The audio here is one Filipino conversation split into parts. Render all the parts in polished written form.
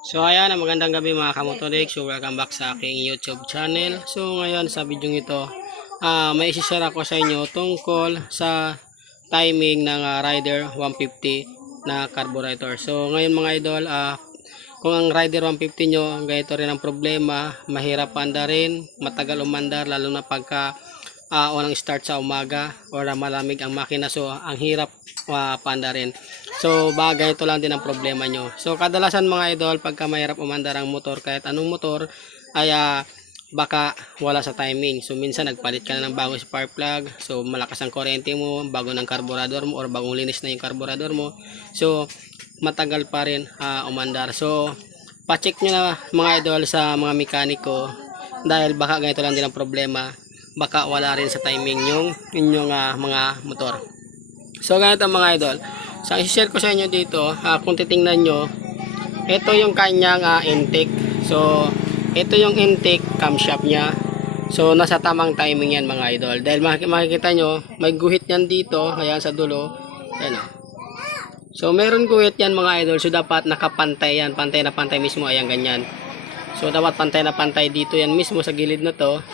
So ayan, magandang gabi mga kamotorik. So welcome back sa aking YouTube channel. So ngayon sa video ito, may isi-share ako sa inyo tungkol sa timing ng Rider 150 na carburetor. So ngayon mga idol, kung ang Rider 150 nyo, ganito rin ang problema, mahirap andarin, matagal umandar lalo na pagka unang start sa umaga or malamig ang makina, so ang hirap paandarin. So bagay ito lang din ang problema nyo. So kadalasan mga idol, pagka mahirap umandar ang motor, kahit anong motor, ay baka wala sa timing. So minsan nagpalit ka na ng bagong spark plug, so malakas ang kuryente mo, bago ng carburetor mo or bagong linis na yung carburetor mo, so matagal pa rin umandar. So pacheck nyo na mga idol sa mga mekaniko, dahil baka ganito lang din ang problema, baka wala rin sa timing yung inyong mga motor. So ganito mga idol, so i-share ko sa inyo dito, kung titingnan nyo, ito yung kanyang intake. So ito yung intake camshaft nya. So nasa tamang timing yan mga idol, dahil makikita nyo may guhit yan dito, ayan sa dulo, ayan o. So meron guhit yan mga idol, so dapat nakapantay yan, pantay na pantay mismo, ayan ganyan. So dapat pantay na pantay dito yan mismo sa gilid na to.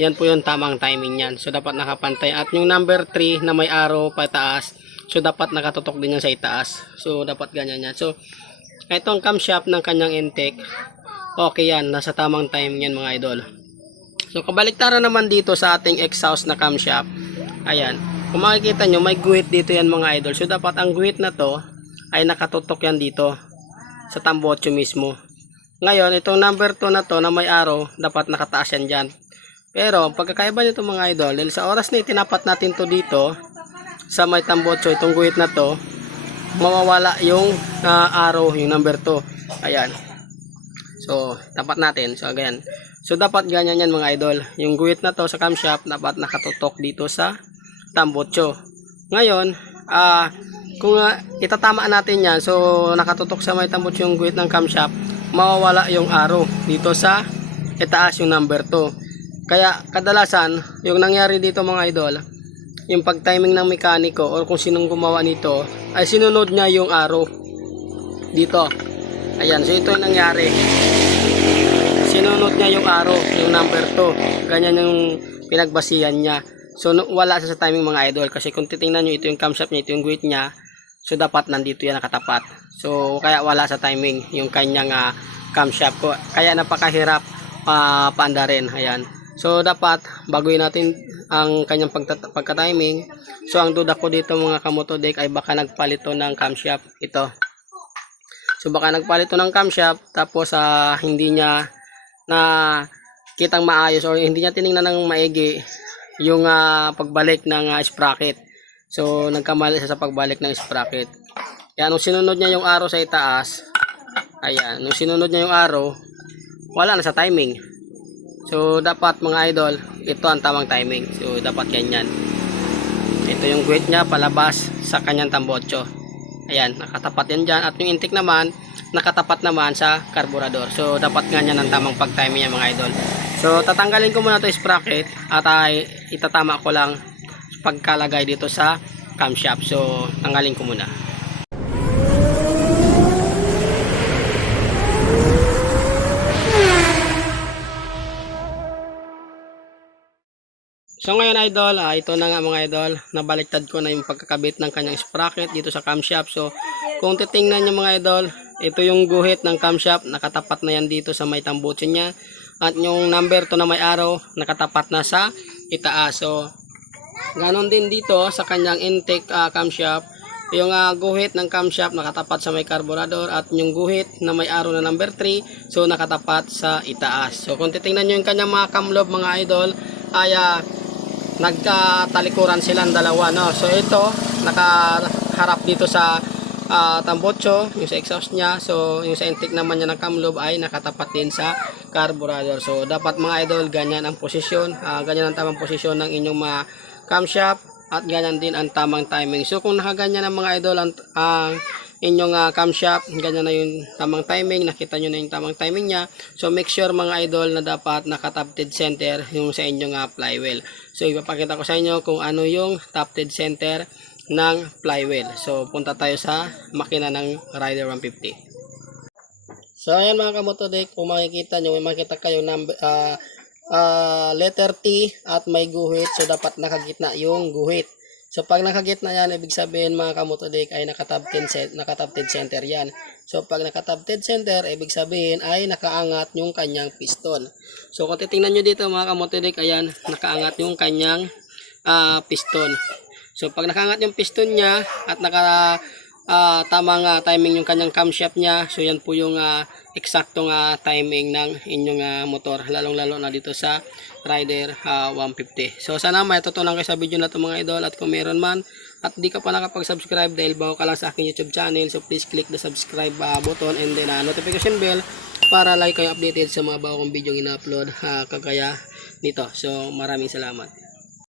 Yan po yung tamang timing yan. So dapat nakapantay. At yung number 3 na may arrow pataas, so dapat nakatutok din yan sa itaas. So dapat ganyan yan. So itong camshaft ng kanyang intake, okay yan, nasa tamang timing yan mga idol. So kabaliktaran naman dito sa ating exhaust na camshaft, ayan, kung makikita nyo may guhit dito yan mga idol. So dapat ang guhit na to ay nakatutok yan dito sa tambotso mismo. Ngayon itong number 2 na to na may arrow, dapat nakataas yan dyan. Pero pagkakaiba nito mga idol, dahil sa oras na itinapat natin to dito sa may tambotso, itong guhit na to, mawawala yung arrow, yung number 2. Ayan. So tapat natin. So ganyan. So dapat ganyan yan mga idol. Yung guhit na to sa camshaft dapat nakatutok dito sa tambotso. Ngayon, kung itatama natin yan, so nakatutok sa may tambotso yung guhit ng camshaft, mawawala yung arrow dito sa itaas, yung number 2. Kaya kadalasan yung nangyari dito mga idol, yung pag timing ng mekaniko or kung sinong gumawa nito, ay sinunod niya yung arrow dito. Ayan, so ito yung nangyari, sinunod niya yung arrow, yung number 2. Ganyan yung pinagbasihan niya. So wala sa timing mga idol, kasi kung titingnan nyo, ito yung camshaft niya, ito yung guhit niya, so dapat nandito yan nakatapat. So kaya wala sa timing yung kanyang camshaft ko, kaya napakahirap paandarin. Ayan. So dapat baguhin natin ang kanyang pagka-timing. So ang duda ko dito mga kamotodek ay baka nagpalito ng camshaft ito. So baka nagpalito ng camshaft, tapos hindi niya na kitang maayos or hindi niya tiningnan ng maigi yung pagbalik ng sprocket. So nagkamali siya sa pagbalik ng sprocket. Kaya nung sinunod niya yung arrow sa itaas, ayan, nung sinunod niya yung arrow, wala na sa timing. So dapat mga idol, ito ang tamang timing. So dapat ganyan. Ito yung guhit niya palabas sa kanyang tambotso. Ayan, nakatapat yan dyan. At yung intake naman, nakatapat naman sa carburetor. So dapat ganyan ang tamang pag-timing niya mga idol. So tatanggalin ko muna ito sprocket at itatama ko lang pagkalagay dito sa camshaft. So tanggalin ko muna. So ngayon idol, ito na nga mga idol, nabaliktad ko na yung pagkakabit ng kanyang sprocket dito sa camshaft. So kung titingnan nyo mga idol, ito yung guhit ng camshaft, nakatapat na yan dito sa may tambutso niya. At yung number 2 na may arrow, nakatapat na sa itaas. So ganon din dito sa kanyang intake camshaft, yung guhit ng camshaft nakatapat sa may carburetor, at yung guhit na may arrow na number 3, so nakatapat sa itaas. So kung titingnan nyo yung kanyang mga camlob mga idol, ay nagkatalikuran silang dalawa, no? So ito nakaharap dito sa tambotso, yung sa exhaust niya. So yung sa intake naman niya ng camlob ay nakatapat din sa carburetor. So dapat mga idol, ganyan ang posisyon, ganyan ang tamang posisyon ng inyong mga camshaft, at ganyan din ang tamang timing. So kung nakaganyan ang mga idol ang inyong camshaft, ganyan na yung tamang timing, nakita nyo na yung tamang timing niya. So make sure mga idol na dapat naka-top dead center yung sa inyong flywheel. So ipapakita ko sa inyo kung ano yung top dead center ng flywheel. So punta tayo sa makina ng Rider 150. So ayan mga kamotodik, kung makikita nyo, may makita kayo number, letter T at may guhit. So dapat nakagitna yung guhit. So pag nakagitna yan, ibig sabihin mga kamotodik ay naka-top center yan. So pag naka-top center, ibig sabihin ay nakaangat yung kanyang piston. So kung titingnan nyo dito mga kamotodik, ayan, nakaangat yung kanyang piston. So pag nakaangat yung piston niya at tamang timing yung kanyang camshaft niya, so yan po yung eksaktong timing ng inyong motor, lalong lalo na dito sa Rider 150. So sana may tutunan kayo sa video na ito mga idol, at kung meron man at di ka pa nakapag-subscribe dahil bago ka lang sa aking YouTube channel, so please click the subscribe button and then notification bell para like kayo updated sa mga bagong video ina-upload kagaya nito. So maraming salamat.